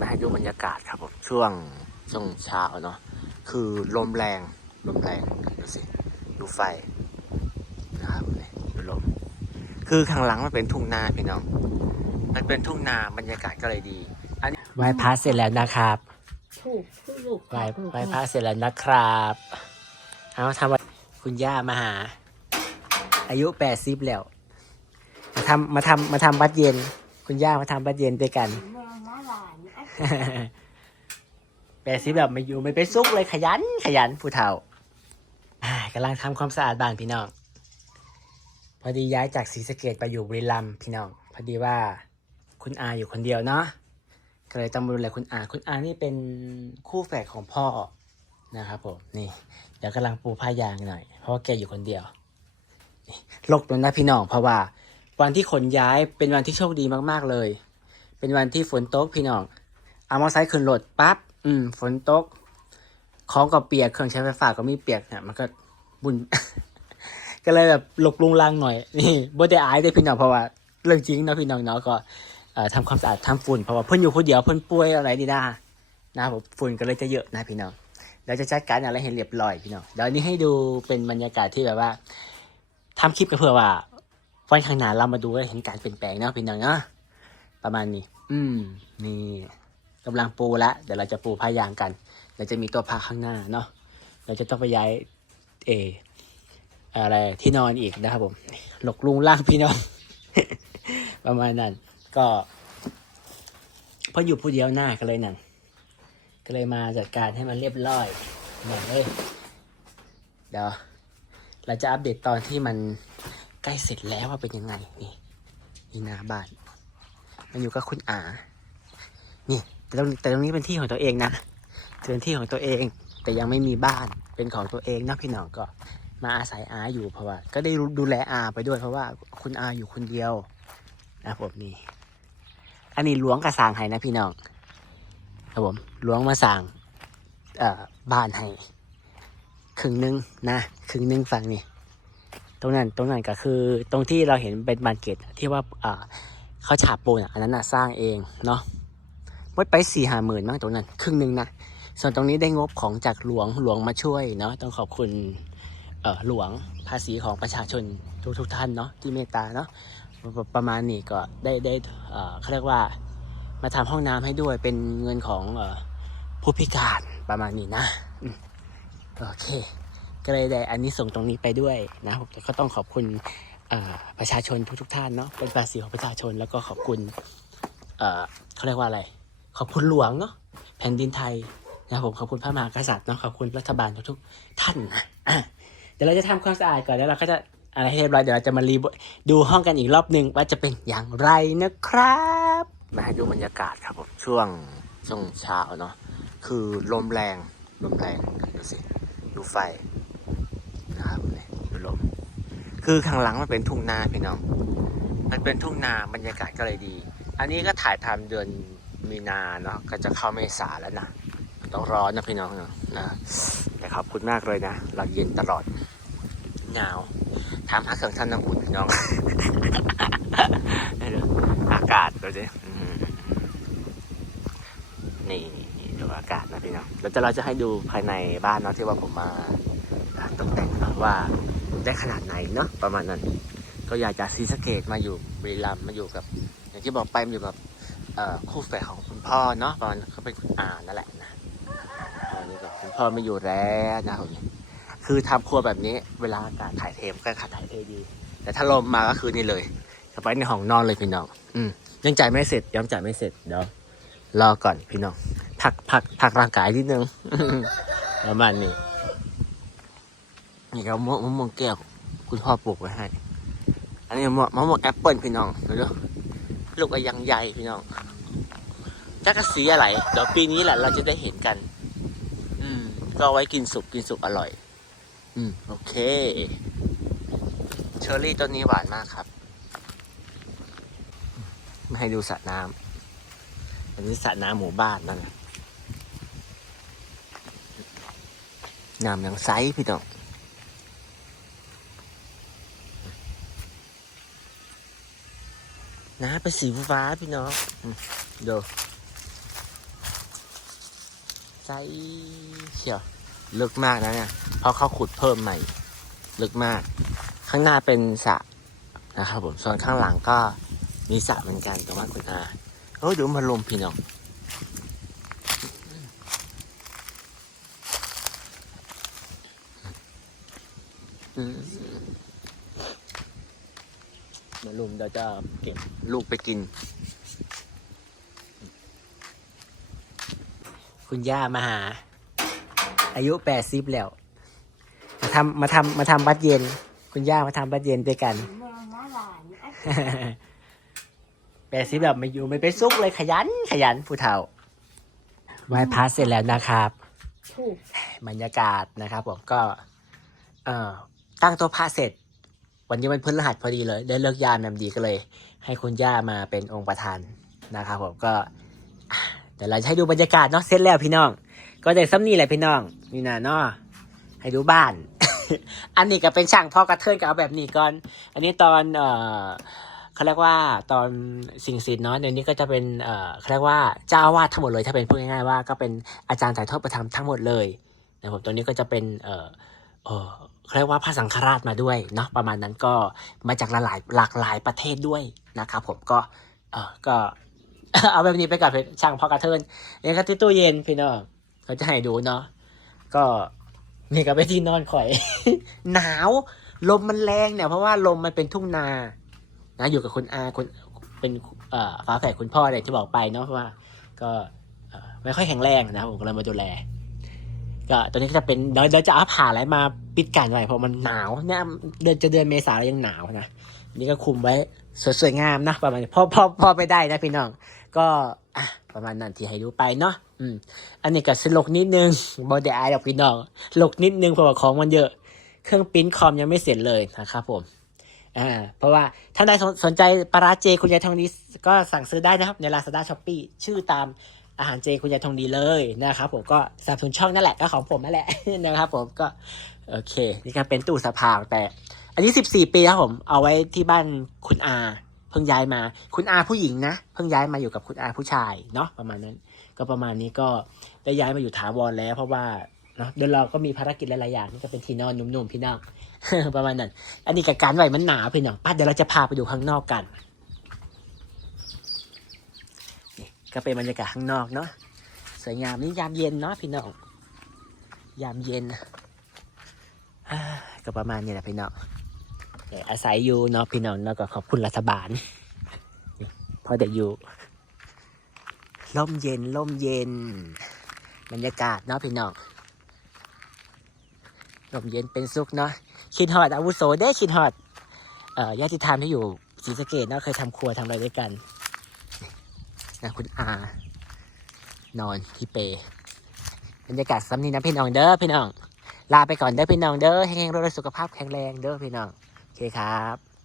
มาให้ดูบรรยากาศครับผมช่วงช่วงเช้าเนาะคือลมแรงลมแรงดูสิดูไฟนะครับนี่ดูลมคือข้างหลังมันเป็นทุ่งนาพี่น้อง มันเป็นทุ่งนาบรรยากาศก็เลยดี อันนี้ไหว้พระเสร็จแล้วนะครับถูกผู้ลูกไหว้ไหว้พระเสร็จแล้วนะครับเอาทำว่าคุณย่ามาหา อายุแปดสิบแล้วมาทำมาทำมาทำบัดเย็น คุณย่ามาทำบัดเย็นด้วยกันเมืองน้าหลาน แปดสิบแบบไม่อยู่ไม่ไปซุกเลยขยัน ขยันผู้เฒ่ากำลังทำความสะอาดบ้านพี่น้อง พอดีย้ายจากศรีสะเกดไปอยู่บุรีรัมย์พี่น้อง พอดีว่าคุณอาอยู่คนเดียวเนาะก็เลยต้องมาดูแลคุณอา คุณอานี่เป็นคู่แฝดของพ่อนะครับผมนี่เดี๋ยวกำลังปูผ้ายางหน่อย เพราะว่าแกอยู่คนเดียวนี่ลกเลยนะพี่น้องเพราะว่า วันที่ขนย้ายเป็นวันที่โชคดีมากๆเลย เป็นวันที่ฝนตกพี่น้อง เอามอเตอร์ไซค์ขึ้นรถปั๊บอืม ฝนตกของก็เปียกเครื่องใช้ไฟฟ้าก็มีเปียกเนี่ยมันก็บุญก็เลยแบบหลบลุงลังหน่อย นี่บ่ได้อายได้พี่น้องเพราะว่าเรื่องจริงนะพี่น้องเนาะก็เอ่อทำความสะอาดทำฝุ่นเพราะว่าเพิ่นอยู่คนเดียวเพิ่นป่วยอะไรดีด้านะผมฝุ่นก็เลยจะเยอะนะพี่น้องเดี๋ยวจะจัดการอะไรให้เรียบร้อยพี่น้องเดี๋ยวนี้ให้ดูเป็นบรรยากาศที่แบบว่าทำคลิปก็เพื่อว่าวันข้างหน้าเรามาดูเห็นการเปลี่ยนแปลงเนาะพี่น้องเนาะประมาณนี้ อืมนี่ กำลังปูและเดี๋ยวเราจะปูผ้ายางกันเราจะมีตัวผ้าข้างหน้าเนาะเราจะต้องไปย้ายเออะไรที่นอนอีกนะครับผมหลกลุงล่างพี่น้องประมาณนั้น ก็เพราะอยู่ผู้เดียวหน้าก็เลยนั่นก็เลยมาจัดการให้มันเรียบร้อยนั่นเลยเดี๋ยวเราจะอัปเดตตอนที่มันใกล้เสร็จแล้วว่าเป็นยังไงนี่นี่น้าบ้านมันอยู่กับคุณอานี่ แต่ตรงแต่ตรงนี้เป็นที่ของตัวเองนะเป็นที่ของตัวเอง แต่ยังไม่มีบ้านเป็นของตัวเองนะพี่น้องก็มาอาศัยอาอยู่เพราะว่า ก็ได้ดูแลอาไปด้วยเพราะว่าคุณอาอยู่คนเดียวนะผมนี่อันนี้หลวงกระสร้างให้นะพี่น้องครับผมหลวงมาสร้างเอ่อบ้านให้ครึ่งหนึงนะครึ่งหนึงฝั่งนี่ตรงนั้นตรงนั้นก็คือตรงที่เราเห็นเป็นบานเกตที่ว่าอ่าเขาฉาบปูนอะอันนั้นน่ะสร้างเองเนาะ มดไปสี่ห้าหมื่นมั้งตรงนั้น ครึ่งหนึ่งนะส่วนตรงนี้ได้งบของจากหลวงหลวงมาช่วยเนาะต้องขอบคุณเอ่อหลวงภาษีของประชาชนทุกทุกท่านเนาะที่เมตตาเนาะประประมาณนี้ก็ได้ได้เอ่อเขาเรียกว่ามาทำห้องน้ำให้ด้วยเป็นเงินของเอ่อผู้พิการประมาณนี้นะอโอเค ก็เลยได้อันนี้ส่งตรงนี้ไปด้วยนะผมก็ต้องขอบคุณเออประชาชนทุกๆท่านเนาะเป็นภาษีของประชาชนแล้วก็ขอบคุณเออเขาเรียกว่าอะไร ขอบคุณหลวงเนาะแผ่นดินไทยนะครับผมขอบคุณพระมหากษัตริย์เนาะขอบคุณรัฐบาลทุกท่านนะะเดี๋ยวเราจะทำความสะอาดก่อนแล้วเราก็จะอะไรให้เรียบร้อยเดี๋ยวเราจะมารีดูห้องกันอีกรอบหนึ่งว่าจะเป็นอย่างไรนะครับมาดูบรรยากาศครับผมช่วงช่วงเช้าเนาะคือลมแรงลมแรงดูสิดูไฟนะครับนี่ดูลมคือข้างหลังมันเป็นทุ่งนาพี่น้อง มันเป็นทุ่งนาบรรยากาศก็เลยดี อันนี้ก็ถ่ายทำเดือน มีนาเนาะก็จะเข้าเมษาแล้วนะ ต้องร้อนนะพี่น้องเนาะนะแต่ขอบคุณมากเลยนะ เราเย็นตลอดหนาวถามหาเครื่องทำน้ำอุ่นพี่น้องอากาศดูสิอืมนี่ดูอากาศนะพี่น้องเดี๋ยวจะเราจะให้ดูภายในบ้านเนาะที่ว่าผมมาตกแต่งว่าได้ขนาดไหนเนาะประมาณนั้น ก็อยากจะซีสเกตมาอยู่บรีรัมมาอยู่กับ อย่างที่บอกไปมาอยู่กับ คู่แฝดของคุณพ่อเนาะประมาณเขาเป็นคุณอานั่นแหละนะตอนนี้ก็คุณพ่อไม่อยู่แล้วนะผมคือทำครัวแบบนี้ เวลาอากาศถ่ายเทมก็ถ่ายเทดี แต่ถ้าลมมาก็คือนี่เลยจะไปในห้องนอนเลยพี่น้องอืมยังจ่ายไม่เสร็จยังจ่ายไม่เสร็จเดี๋ยวรอก่อนพี่น้องพักพักพักร่างกายนิดนึงประมาณนี้นี่ครับมะมะม่วงแก้วคุณพ่อปลูกไว้ให้ อันนี้มะมะม่วงแอปเปิลพี่น้องเดี๋ยวดูลูกก็ยังใหญ่พี่น้อง จักรสีอะไรเดี๋ยวปีนี้แหละเราจะได้เห็นกัน อืม ก็ไว้กินสุกกินสุกอร่อย อืม โอเค เชอร์รี่ต้นนี้หวานมากครับมาให้ดูสระน้ำอันนี้สระน้ำหมู่บ้านนั่นน้ำยังใสพี่น้องน้ำเป็นสีฟ้าพี่น้องดู ใจเชียวลึกมากนะเนี่ยเพราะเขาขุดเพิ่มใหม่ ลึกมาก ข้างหน้าเป็นสระนะครับผมส่วนข้างหลังก็มีสระเหมือนกันแต่ว่าคุณอาเอ้ยดูมันลมพี่น้องมมาลุมเดี๋ยวจะเก็บลูกไปกิน คุณย่ามาหา อายุแปดสิบแล้ว มาทำมาทำมาทำบัตรเย็น คุณย่ามาทำบัตรเย็นด้วยกัน เมืองน้าหลานแปดสิบแบบไม่อยู่ไม่ไปซุกเลยขยันขยันผู้เฒ่าไหว้พระเสร็จแล้วนะครับ ถูกบรรยากาศนะครับผมก็ เอ่อตั้งโต๊ะพระเสร็จ วันนี้วันพฤหัสพอดีเลย ได้เลิกยามยามดีก็เลย ให้คุณย่ามาเป็นองค์ประธานนะครับผมก็อะ เดี๋ยวเราจะให้ดูบรรยากาศเนาะเสร็จแล้วพี่น้อง ก็ได้ซ้ำนี่แหละพี่น้อง นี่นะเนาะให้ดูบ้าน อันนี้ก็เป็นช่างพ่อกระเทินก็เอาแบบนี้ก่อน อันนี้ตอนเอ่อเขาเรียกว่าตอนสิ่งศิลป์เนาะเดี๋ยวนี้ก็จะเป็นเอ่อเขาเรียกว่าเจ้าอาวาสทั้งหมดเลยถ้าเป็นพูดง่ายๆว่าก็เป็นอาจารย์ถ่ายทอดประธรรมทั้งหมดเลยนะผมตัวนี้ก็จะเป็นเอ่อเอ่อเขาเรียกว่าพระสังฆราชมาด้วยเนาะประมาณนั้นก็มาจากหลากหลายหลากหลายประเทศด้วยนะครับผมก็เออก็ เอาแบบนี้ไปก่อนเป็นช่างพ่อกระเทินเนี่ก็ที่ตู้เย็นพี่น้องเขาจะให้ดูเนาะก็นี่ก็ไปที่นอนข่อย หนาว ลมมันแรงเนี่ย เพราะว่าลมมันเป็นทุ่งนา นะอยู่กับคุณอาคุณเป็นเอ่อฟ้าแฝดคุณพ่อเนี่ยที่บอกไปเนาะเพราะว่า ก็ไม่ค่อยแข็งแรงนะผมก็เลยมาดูแลก็ตอนนี้ก็จะเป็นเดี๋ยวเดี๋ยวจะเอาผ่าอะไรมาปิดกันไว้เพราะมันหนาวเนี่ยเดือนจะเดือนเมษาแล้วยังหนาวนะนี่ก็คุมไว้ สวยๆงามนะประมาณนี้พอพอพอไปได้นะพี่น้อง ก็อะประมาณนั้นที่ให้ดูไปเนาะอืมอันนี้ก็สลกนิดนึงบอดอายดอกพี่น้องลกนิดนึงเพราะว่าของมันเยอะ เครื่องปิ้นคอมยังไม่เสร็จเลยนะครับผมอ่าเพราะว่าถ้านใดสนใจปลาราเจคุณยายทองดีก็สั่งซื้อได้นะครับ ใน Lazada s h o p e e ชื่อตามอาหารเจคุณยายทองดีเลยนะครับผมก็สนับสนุนช่องนั่นแหละก็ของผมนั่นแหละนะครับผมก็โอเค นี่ก็เป็นตู้สภาแต่ อันนี้สิบสี่ปีครับผมเอาไว้ที่บ้านคุณอาเพิ่งย้ายมา คุณอาผู้หญิงนะเพิ่งย้ายมาอยู่กับคุณอาผู้ชายเนาะประมาณนั้น ก็ประมาณนี้ก็ได้ย้ายมาอยู่ถาวรแล้ว เพราะว่าเนาะเดี๋ยวเราก็มีภารกิจหลายๆอย่างนี่ก็เป็นที่นอนนุ่มๆพี่น้องประมาณนั้น อันนี้กับการไหวมันหนาพี่น้องป้าเดี๋ยวเราจะพาไปดูข้างนอกกันนี่ก็เป็นบรรยากาศข้างนอกเนาะสวยงามนี่ยามเย็นเนาะพี่น้องยามเย็นก็ประมาณนี้แหละพี่น้อง อาศัยอยู่เนาะพี่น้องแล้วก็ขอบคุณรัฐบาลพอเด็กอยู่ร่มเย็นร่มเย็น บรรยากาศเนาะพี่น้องร่มเย็นเป็นสุขเนาะคินฮอดอาวุโสได้คินฮอดเอ่อญาติธรรมที่อยู่ศรีสะเกดเนาะเคยทำครัวทำอะไรด้วยกันนะคุณอา นอนที่เป บรรยากาศซ้ำนี้นะพี่น้องเด้อพี่น้องลาไปก่อนเด้อพี่น้องเด้อแห้งๆรวยสุขภาพแข็งแรงเด้อพี่น้อง เคครับ